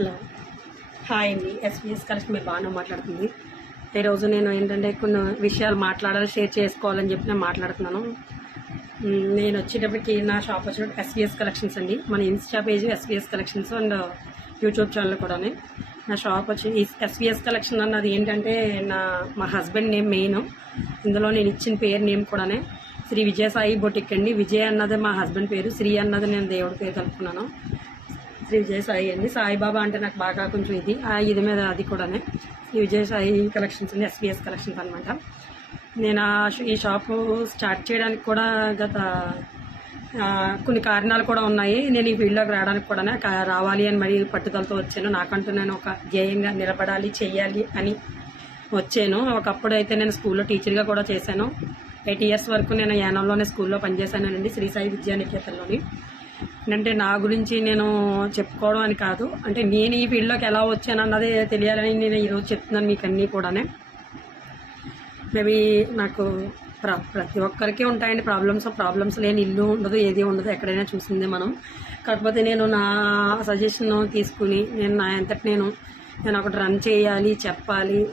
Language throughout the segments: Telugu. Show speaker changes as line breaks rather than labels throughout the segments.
హలో. హాయ్ అండి. ఎస్పీఎస్ కలెక్షన్ మీరు బాగానే మాట్లాడుతుంది. ఈరోజు నేను ఏంటంటే కొన్ని విషయాలు మాట్లాడాలి షేర్ చేసుకోవాలని చెప్పి నేను మాట్లాడుతున్నాను. నేను వచ్చేటప్పటికి నా షాప్ వచ్చేటప్పుడు ఎస్పీఎస్ కలెక్షన్స్ అండి. మన Insta page SPS collections and YouTube channel కూడానే. నా షాప్ వచ్చి ఎస్పీఎస్ కలెక్షన్ అన్నది ఏంటంటే నా మా హస్బెండ్ నేమ్ మెయిన్ ఇందులో నేను ఇచ్చిన పేరు నేమ్ కూడానే. శ్రీ విజయసాయి బొటిక్ అండి. విజయ్ అన్నది మా హస్బెండ్ పేరు. శ్రీ అన్నది నేను దేవుడి పేరు కలుపుకున్నాను శ్రీ విజయసాయి అండి. సాయిబాబా అంటే నాకు బాగా కొంచెం ఇది. ఆ ఇది మీద అది కూడానే. శ్రీ విజయ సాయి కలెక్షన్స్ అండి ఎస్పీఎస్ కలెక్షన్స్ అనమాట నేను ఆ ఈ షాపు స్టార్ట్ చేయడానికి కూడా గత కొన్ని కారణాలు కూడా ఉన్నాయి. నేను ఈ ఫీల్డ్లోకి రావడానికి కూడా రావాలి అని మరి పట్టుదలతో వచ్చాను. నాకంటూ నేను ఒక ధ్యేయంగా నిలబడాలి చేయాలి అని వచ్చాను. ఒకప్పుడు అయితే నేను స్కూల్లో టీచర్గా కూడా చేశాను. ఎయిట్ ఇయర్స్ వరకు నేను యానంలోనే స్కూల్లో పనిచేశానండి శ్రీ సాయి విద్యానికేతన్లోని. అంటే నా గురించి నేను చెప్పుకోవడం అని కాదు. అంటే నేను ఈ ఫీల్డ్లోకి ఎలా వచ్చానన్నదే తెలియాలని నేను ఈరోజు చెప్తున్నాను మీకు అన్నీ కూడానే. మేబీ నాకు ప్ర- ప్రతి ఒక్కరికి ఉంటాయండి ప్రాబ్లమ్స్. ప్రాబ్లమ్స్ లేని ఇల్లు ఉండదు ఏది ఉండదు ఎక్కడైనా చూసిందే మనం. కాకపోతే నేను నా సజెషన్ తీసుకుని నేను నా ఎంతటి నేను నేను ఒకటి రన్ చేయాలి చెప్పాలి.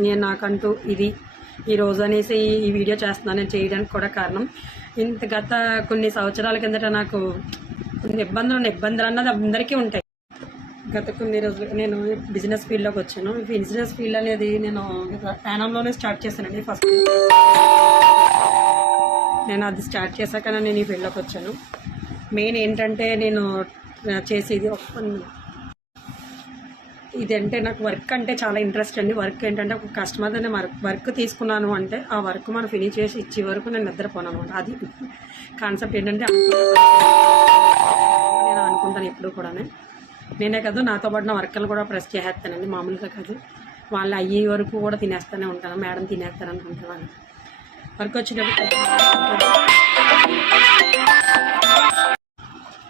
నేను నాకంటూ ఇది ఈ రోజు అనేసి ఈ వీడియో చేస్తున్నాను నేను చేయడానికి కూడా కారణం. ఇంత గత కొన్ని సంవత్సరాల కిందట నాకు కొన్ని ఇబ్బందులు ఉన్నాయి ఇబ్బందులు అన్నది అందరికీ ఉంటాయి. గత కొన్ని రోజులు నేను బిజినెస్ ఫీల్డ్లోకి వచ్చాను. బిజినెస్ ఫీల్డ్ అనేది నేను యానంలోనే స్టార్ట్ చేశానండి ఫస్ట్. నేను అది స్టార్ట్ చేశాక నేను ఈ ఫీల్డ్లోకి వచ్చాను. మెయిన్ ఏంటంటే నేను చేసేది ఒక ఇదంటే నాకు వర్క్ అంటే చాలా ఇంట్రెస్ట్ అండి. వర్క్ ఏంటంటే ఒక కస్టమర్ దగ్గర వర్క్ వర్క్ తీసుకున్నాను అంటే ఆ వర్క్ మనం ఫినిష్ చేసి ఇచ్చే వరకు నేను నిద్రపోను అనమాట. అది కాన్సెప్ట్ ఏంటంటే నేను అనుకుంటాను ఎప్పుడు కూడానే. నేనే కాదు నాతో పాటు నా వర్కర్లు కూడా ప్రెస్ చేసేస్తానండి. మామూలుగా కాదు. వాళ్ళు అయ్యే వరకు కూడా తినేస్తూనే ఉంటాను మేడం తినేస్తారు అనుకుంటాను వర్క్ వచ్చేటప్పుడు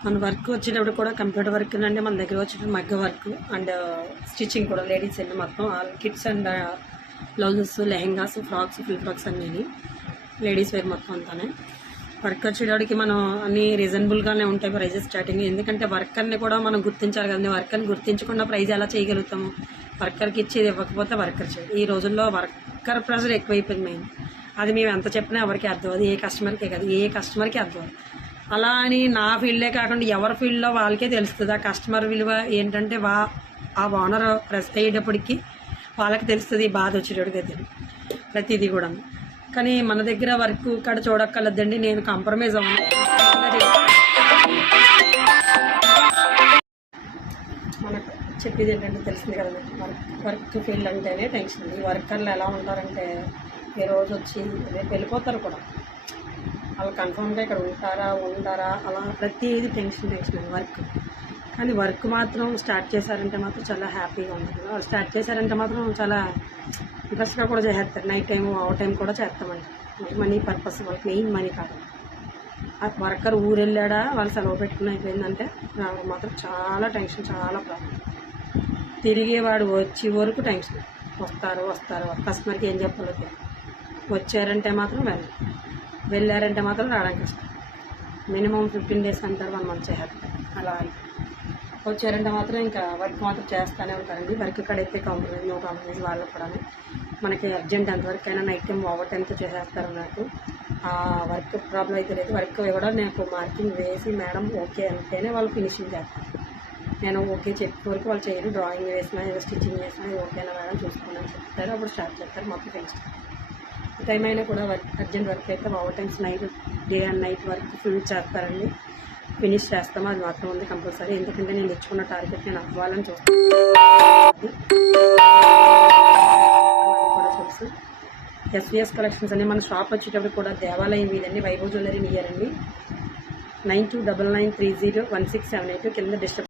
మన వర్క్ వచ్చేటప్పుడు కూడా కంప్యూటర్ వర్క్ అంటే మన దగ్గర వచ్చేటప్పుడు మగ్గ వర్క్ అండ్ uh, స్టిచ్చింగ్ కూడా లేడీస్ అండి మొత్తం. All kits and uh, blouses lehengas frocks full frocks అన్నీ లేడీస్ వేర్ మొత్తం అంతానే. వర్క్ వచ్చేటప్పటికి మనం అన్ని రీజనబుల్గానే ఉంటాయి ప్రైజెస్ స్టార్టింగ్ ఎందుకంటే వర్కర్ని కూడా మనం గుర్తించాలి కదండి. వర్కర్ని గుర్తించకుండా ప్రైజ్ ఎలా చేయగలుగుతాము? వర్కర్కి ఇచ్చేది ఇవ్వకపోతే వర్కర్ చేయాలి ఈ రోజుల్లో వర్కర్ ప్రెషర్ ఎక్కువైపోయింది మెయిన్ అది మేము ఎంత చెప్పినా ఎవరికి అర్థం అది ఏ కస్టమర్కే కాదు. ఏ కస్టమర్కి అర్థం అలా అని నా ఫీల్డే కాకుండా ఎవరి ఫీల్డ్లో వాళ్ళకే తెలుస్తుంది. ఆ కస్టమర్ విలువ ఏంటంటే వా ఆ ఓనర్ రెస్ట్ అయ్యేటప్పటికి వాళ్ళకి తెలుస్తుంది బాధ వచ్చేటప్పటికైతే ప్రతిదీ కూడా కానీ మన దగ్గర వర్క్ ఇక్కడ చూడక్కర్లేదండి. నేను కాంప్రమైజ్ అవ్వను. మనకు చెప్పేది ఏంటంటే తెలిసింది కదండి వర్క్ వర్క్ ఫీల్డ్ అంటేనే టెన్షన్ ఈ వర్కర్లు ఎలా ఉంటారంటే ఏ రోజు వచ్చి రేపు వెళ్ళిపోతారు కూడా. వాళ్ళు కన్ఫామ్గా ఇక్కడ ఉంటారా ఉండరా అలా ప్రతిదీ టెన్షన్ టెన్షన్ అండి వర్క్ కానీ వర్క్ మాత్రం స్టార్ట్ చేశారంటే మాత్రం చాలా హ్యాపీగా ఉంటుంది. వాళ్ళు స్టార్ట్ చేశారంటే మాత్రం చాలా ఇంట్రెస్ట్గా కూడా చేస్తారు నైట్ టైం ఓవర్ టైం కూడా చేస్తామండి. మనీ పర్పస్ వాళ్ళకి మెయిన్ మనీ కాదు. ఆ వర్కర్ ఊరు వెళ్ళాడా వాళ్ళు సెలవు పెట్టుకుని అయిపోయిందంటే నాకు మాత్రం చాలా టెన్షన్ చాలా ప్రాబ్లం తిరిగేవాడు వచ్చే వరకు టెన్షన్ వస్తారు వస్తారు కస్టమర్కి ఏం చెప్పాలో వచ్చారంటే మాత్రం వెళ్ళాలి వెళ్ళారంటే మాత్రం రావడానికి కష్టం. మినిమం ఫిఫ్టీన్ డేస్ అంటారు వన్ మంత్ చేయాలి. అలా అని. వచ్చారంటే మాత్రం ఇంకా వర్క్ మాత్రం చేస్తూనే ఉంటారండి. వర్క్ ఇక్కడైతే కాంప్రమైజ్ నో కాంప్రమైజ్ వాళ్ళకు కూడా మనకి అర్జెంట్ అంతవరకు అయినా నైట్ టైం ఓవర్ టైంతో చేసేస్తారు నాకు. ఆ వర్క్ ప్రాబ్లం అయితే లేదు. వర్క్ కూడా నాకు మార్కింగ్ వేసి మేడం ఓకే అంటేనే వాళ్ళు ఫినిషింగ్ చేస్తారు. నేను ఓకే చెప్పే వరకు వాళ్ళు చేయరు. డ్రాయింగ్ వేసినా ఏదో స్టిచ్చింగ్ వేసినా ఓకేనా మేడం చూసుకున్నాను. అని చెప్తారు. అప్పుడు స్టార్ట్ చేస్తారు. మొత్తం ఫినిష్ టైం అయినా కూడా వర్క్ అర్జెంట్ వర్క్ అయితే overtimes night day and night work full చేస్తారండి. ఫినిష్ చేస్తాము అది మాత్రం ఉంది కంపల్సరీ ఎందుకంటే నేను తెచ్చుకున్న టార్గెట్ నేను అవ్వాలని చూస్తాను తెలుసు. ఎస్విఎస్ కలెక్షన్స్ అనే మన షాప్ వచ్చేటప్పుడు కూడా దేవాలయం మీదండి వైభవ్ జ్యువెలరీ నియర్ అండి nine two double nine three zero one six seven eight కింద డిస్టర్బ్